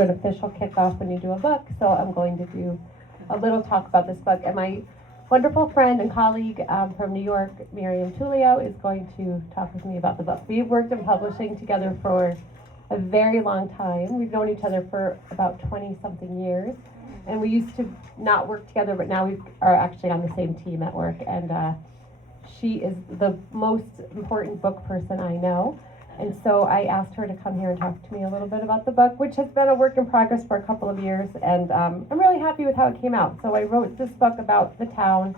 an official kickoff when you do a book, so I'm going to do a little talk about this book. And my wonderful friend and colleague from New York, Miriam Tuliao, is going to talk with me about the book. We've worked in publishing together for a very long time. We've known each other for about 20-something years. And we used to not work together, but now we are actually on the same team at work. And she is the most important book person I know. And so I asked her to come here and talk to me a little bit about the book, which has been a work in progress for a couple of years. And I'm really happy with how it came out. So I wrote this book about the town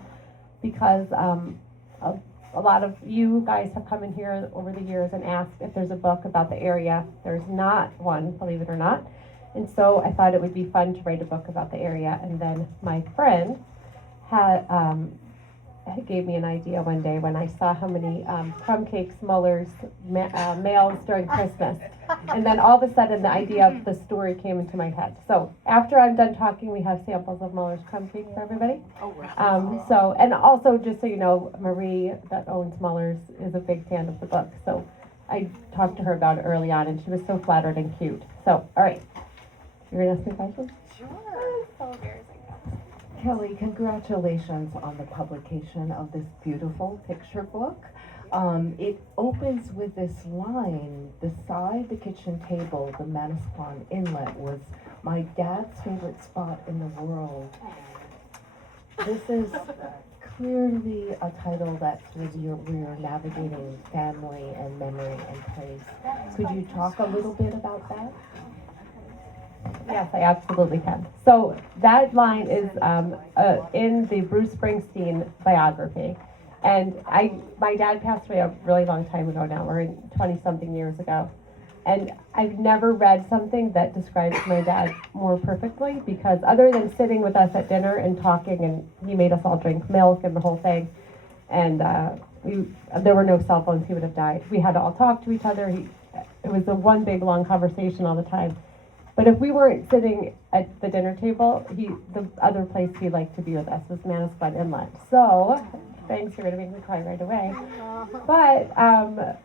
because a lot of you guys have come in here over the years and asked if there's a book about the area. There's not one, believe it or not. And so I thought it would be fun to write a book about the area. And then my friend had gave me an idea one day when I saw how many crumb cakes Muller's mails during Christmas. And then all of a sudden the idea of the story came into my head. So after I'm done talking, we have samples of Muller's crumb cake for everybody. So, and also just so you know, Marie that owns Muller's is a big fan of the book. So I talked to her about it early on and she was so flattered and cute. So, all right. You're going to ask me questions? Sure. So embarrassing. Kelly, congratulations on the publication of this beautiful picture book. It opens with this line, beside the kitchen table, the Manasquan Inlet was my dad's favorite spot in the world. This is clearly a title that's where you're navigating family and memory and place. Could you talk a little bit about that? Yes, I absolutely can. So that line is in the Bruce Springsteen biography. And my dad passed away a really long time ago now. We're in 20-something years ago. And I've never read something that describes my dad more perfectly because other than sitting with us at dinner and talking, and he made us all drink milk and the whole thing, and there were no cell phones, he would have died. We had to all talk to each other. It was a one big long conversation all the time. But if we weren't sitting at the dinner table, the other place he liked to be with us was Manasquan Inlet. So, thanks, you're going to make me cry right away. But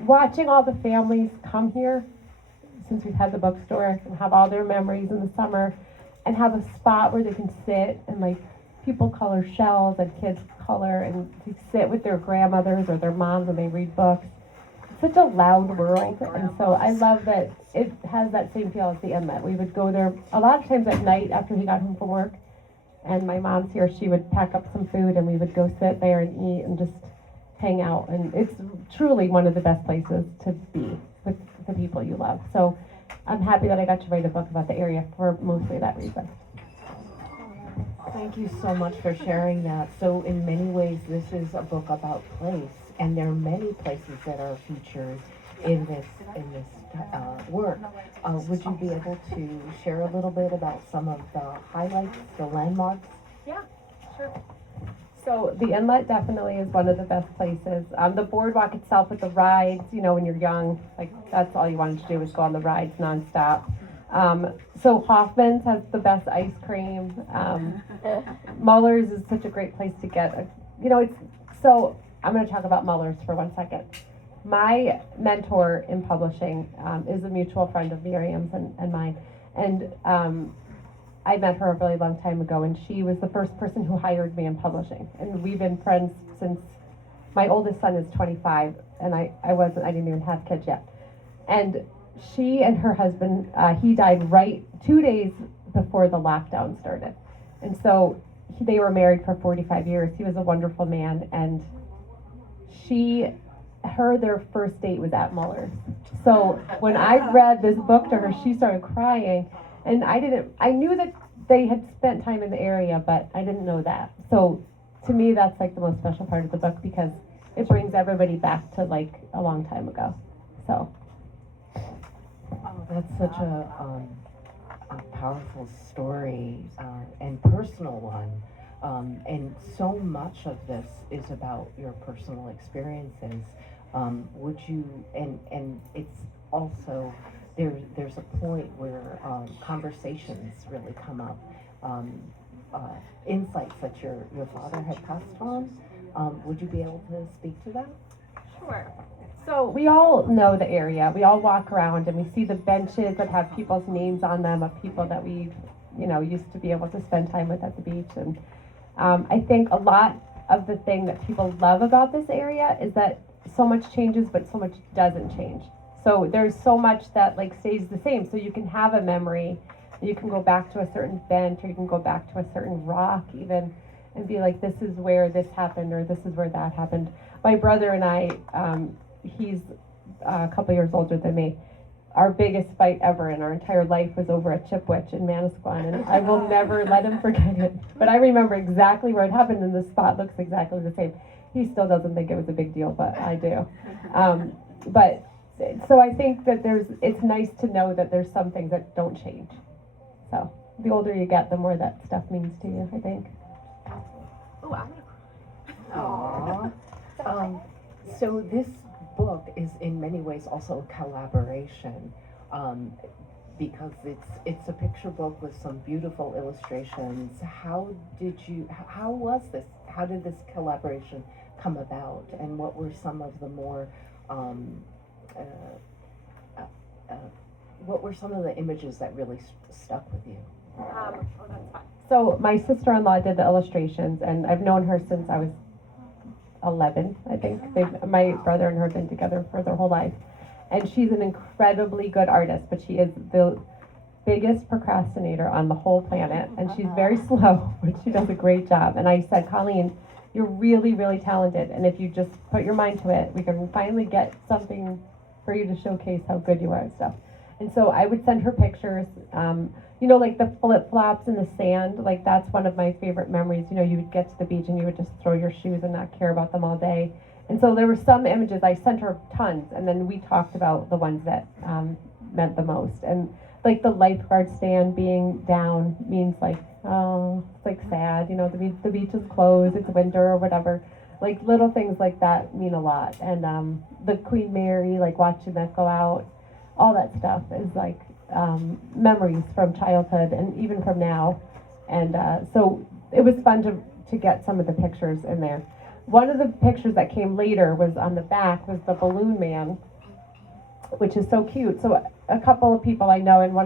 watching all the families come here, since we've had the bookstore, and have all their memories in the summer, and have a spot where they can sit and like people color shells and kids color and to sit with their grandmothers or their moms when they read books. Such a loud world, and so I love that it has that same feel as the Inlet. We would go there a lot of times at night after he got home from work, and my mom's here, she would pack up some food and we would go sit there and eat and just hang out, and it's truly one of the best places to be with the people you love. So I'm happy that I got to write a book about the area for mostly that reason. Thank you so much for sharing that. So in many ways, this is a book about place, and there are many places that are featured in this work. Would you be able to share a little bit about some of the highlights, the landmarks? Yeah, sure. So the Inlet definitely is one of the best places. The boardwalk itself with the rides, you know, when you're young, like that's all you wanted to do was go on the rides nonstop. So Hoffman's has the best ice cream. Muller's is such a great place to get, so I'm going to talk about Muller's for 1 second. My mentor in publishing is a mutual friend of Miriam's and mine. And I met her a really long time ago, and she was the first person who hired me in publishing. And we've been friends since my oldest son is 25, and I didn't even have kids yet. And she and her husband, he died right 2 days before the lockdown started. And so they were married for 45 years. He was a wonderful man, and their first date was at Muller's. So when I read this book to her, she started crying, and I knew that they had spent time in the area, but I didn't know that. So to me, that's like the most special part of the book because it brings everybody back to like a long time ago. So. Oh, that's such a powerful story and personal one. And so much of this is about your personal experiences. Would you, and it's also, there's a point where conversations really come up, insights that your father had passed on. Would you be able to speak to that? Sure. So we all know the area. We all walk around and we see the benches that have people's names on them of people that we, used to be able to spend time with at the beach. And I think a lot of the thing that people love about this area is that so much changes, but so much doesn't change. So there's so much that like stays the same. So you can have a memory, you can go back to a certain bench, or you can go back to a certain rock even, and be like, this is where this happened, or this is where that happened. My brother and I, he's a couple years older than me. Our biggest fight ever in our entire life was over a chipwich in Manasquan, and I will never let him forget it. But I remember exactly where it happened, and the spot looks exactly the same. He still doesn't think it was a big deal, but I do. So I think that it's nice to know that there's some things that don't change. So the older you get, the more that stuff means to you, I think. Oh, I'm gonna cry. Aww. So this book is in many ways also a collaboration, because it's a picture book with some beautiful illustrations. How did this collaboration come about, and what were some of the more what were some of the images that really stuck with you? Oh, that's fine. So my sister-in-law did the illustrations, and I've known her since I was 11, I think. My brother and her have been together for their whole life. And she's an incredibly good artist, but she is the biggest procrastinator on the whole planet. And she's very slow, but she does a great job. And I said, Colleen, you're really, really talented. And if you just put your mind to it, we can finally get something for you to showcase how good you are at stuff. And so I would send her pictures, like the flip-flops in the sand, like that's one of my favorite memories. You would get to the beach and you would just throw your shoes and not care about them all day. And so there were some images, I sent her tons, and then we talked about the ones that meant the most. And like the lifeguard stand being down means like, oh, it's like sad, the beach is closed, it's winter or whatever. Like little things like that mean a lot. And the Queen Mary, like watching that go out, all that stuff is like memories from childhood and even from now. And so it was fun to get some of the pictures in there. One of the pictures that came later was on the back was the balloon man, which is so cute. So a couple of people I know, and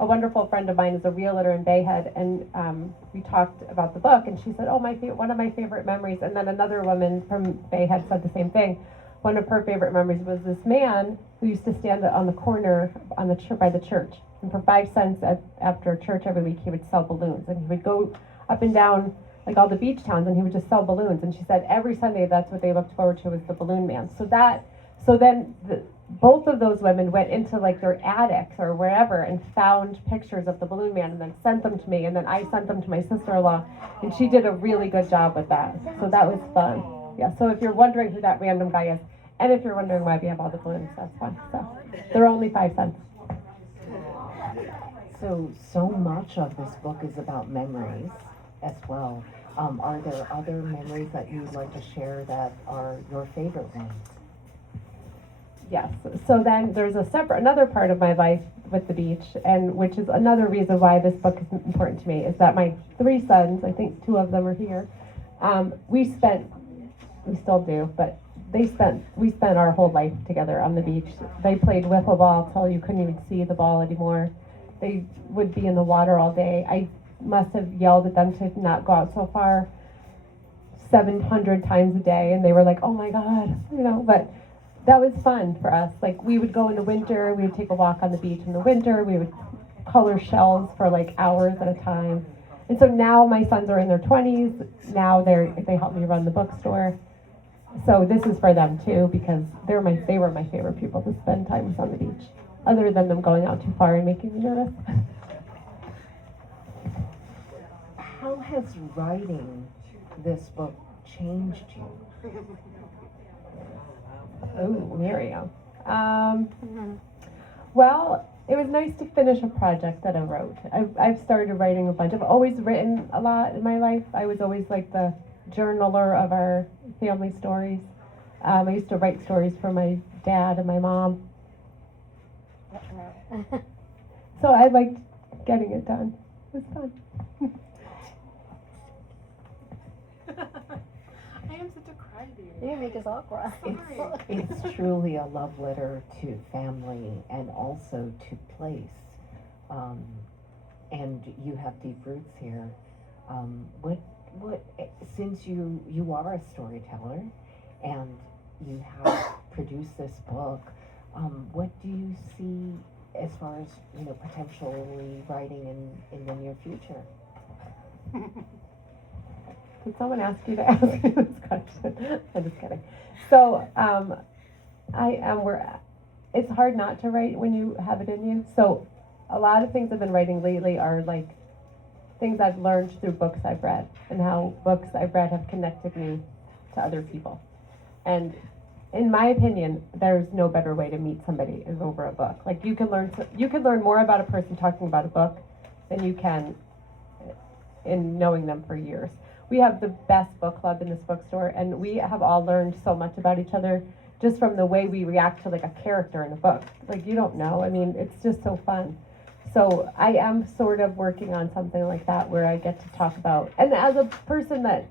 a wonderful friend of mine is a realtor in Bayhead, and we talked about the book, and she said, oh, one of my favorite memories. And then another woman from Bayhead said the same thing. One of her favorite memories was this man who used to stand on the corner by the church. And for 5 cents after church every week, he would sell balloons. And he would go up and down like all the beach towns, and he would just sell balloons. And she said every Sunday that's what they looked forward to was the balloon man. So then both of those women went into like their attics or wherever and found pictures of the balloon man and then sent them to me. And then I sent them to my sister-in-law, and she did a really good job with that. So that was fun. Yeah, so if you're wondering who that random guy is, and if you're wondering why we have all the balloons, that's fun. So they're only 5 cents. So much of this book is about memories as well. Are there other memories that you'd like to share that are your favorite ones? Yes. So then there's another part of my life with the beach, and which is another reason why this book is important to me, is that my 3 sons, I think 2 of them are here, we still do, but we spent our whole life together on the beach. They played wiffle ball till you couldn't even see the ball anymore. They would be in the water all day. I must have yelled at them to not go out so far 700 times a day, and they were like, oh my God, but that was fun for us. Like we would go in the winter, we would take a walk on the beach in the winter, we would color shells for like hours at a time. And so now my sons are in their 20s, now they help me run the bookstore. So this is for them too, because they were my favorite people to spend time with on the beach, other than them going out too far and making me nervous. How has writing this book changed you? Oh, Miriam. Well, it was nice to finish a project that I wrote. I've started writing a bunch. I've always written a lot in my life. I was always like the journaler of our family stories. I used to write stories for my dad and my mom. So I liked getting it done. It was fun. I am such a You make us all cry. It's truly a love letter to family and also to place. And you have deep roots here. What, since you are a storyteller and you have produced this book, what do you see as far as, potentially writing in the near future? Did someone ask you to ask me this question? I'm just kidding. So, it's hard not to write when you have it in you. So, a lot of things I've been writing lately are like things I've learned through books I've read and how books I've read have connected me to other people. And in my opinion, there's no better way to meet somebody is over a book. Like you can learn more about a person talking about a book than you can in knowing them for years. We have the best book club in this bookstore, and we have all learned so much about each other just from the way we react to like a character in a book. Like you don't know. I mean, it's just so fun. So I am sort of working on something like that where I get to talk about, and as a person that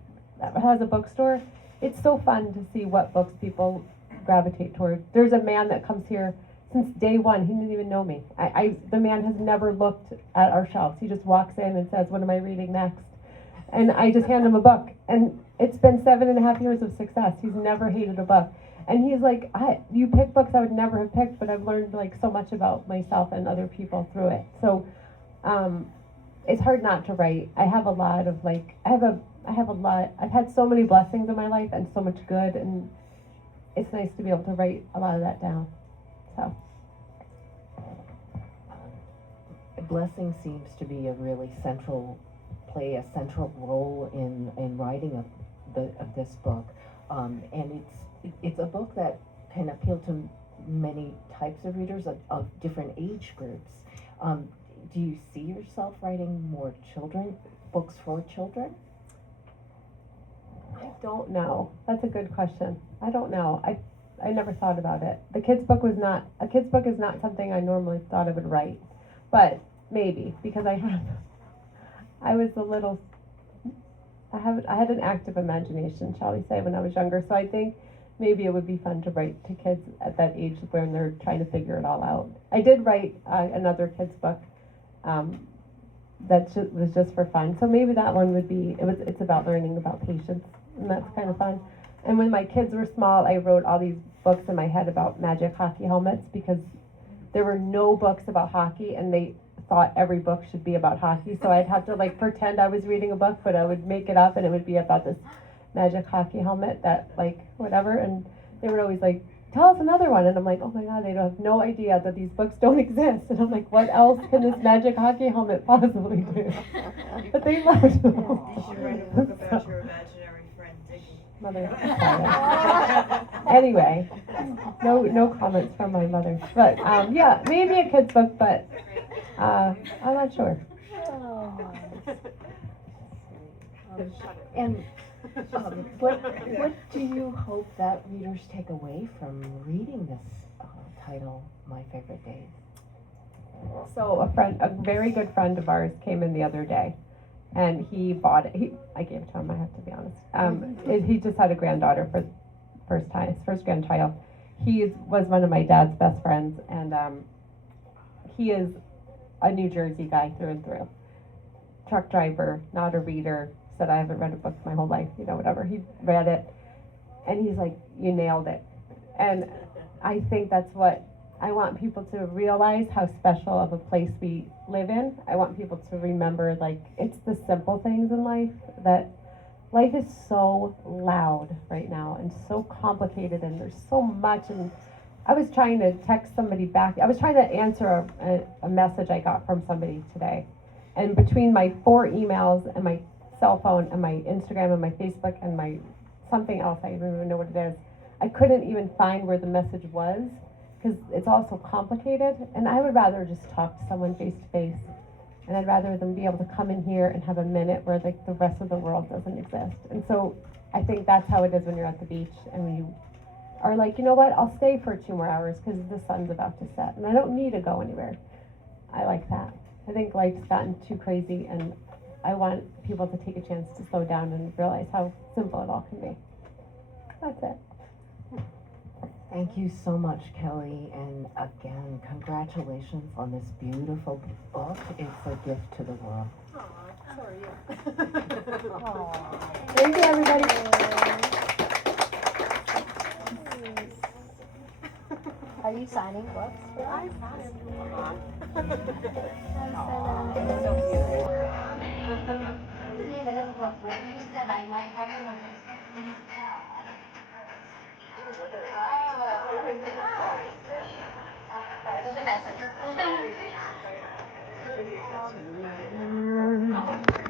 has a bookstore, it's so fun to see what books people gravitate toward. There's a man that comes here since day one. He didn't even know me. The man has never looked at our shelves. He just walks in and says, "What am I reading next?" And I just hand him a book. And it's been 7.5 years of success. He's never hated a book. And he's like, you pick books I would never have picked, but I've learned like so much about myself and other people through it. So it's hard not to write. I have a lot of I've had so many blessings in my life and so much good, and it's nice to be able to write a lot of that down. So. Blessing seems to be play a central role in writing of this book. And it's a book that can appeal to many types of readers of different age groups. Do you see yourself writing more books for children? I don't know. That's a good question. I don't know. I never thought about it. A kid's book is not something I normally thought I would write, but maybe because I had an active imagination, shall we say, when I was younger. So I think maybe it would be fun to write to kids at that age when they're trying to figure it all out. I did write another kid's book that was just for fun. So maybe that one would be, it's about learning about patience, and that's kind of fun. And when my kids were small, I wrote all these books in my head about magic hockey helmets because there were no books about hockey, and they thought every book should be about hockey. So I'd have to like pretend I was reading a book, but I would make it up, and it would be about this magic hockey helmet that like whatever. And they were always like, "Tell us another one." And I'm like, "Oh my God, they don't have no idea that these books don't exist." And I'm like, "What else can this magic hockey helmet possibly do?" But they loved them. You should write a book about your imaginary friend Diggy. Mother. Anyway, no comments from my mother. But yeah, maybe a kid's book, but I'm not sure. And what do you hope that readers take away from reading this title, My Favorite Days? So a very good friend of ours came in the other day, and he bought it. I gave it to him, I have to be honest. He just had a granddaughter for his first grandchild. He was one of my dad's best friends, and he is a New Jersey guy through and through. Truck driver, not a reader, said I haven't read a book my whole life, whatever. He read it, and he's like, "You nailed it." And I think that's what I want people to realize, how special of a place we live in. I want people to remember, like, it's the simple things in life, that life is so loud right now and so complicated, and there's so much. And I was trying to text somebody back. I was trying to answer a message I got from somebody today. And between my 4 emails and my cell phone and my Instagram and my Facebook and my something else, I don't even know what it is, I couldn't even find where the message was because it's all so complicated. And I would rather just talk to someone face to face. And I'd rather them be able to come in here and have a minute where like the rest of the world doesn't exist. And so I think that's how it is when you're at the beach and when you are like, you know what, I'll stay for 2 more hours because the sun's about to set and I don't need to go anywhere. I like that. I think life's gotten too crazy, and I want people to take a chance to slow down and realize how simple it all can be. That's it. Thank you so much, Kelly, and again, congratulations on this beautiful book. It's a gift to the world. Thank you, everybody. Are you signing books? I signed one. So beautiful.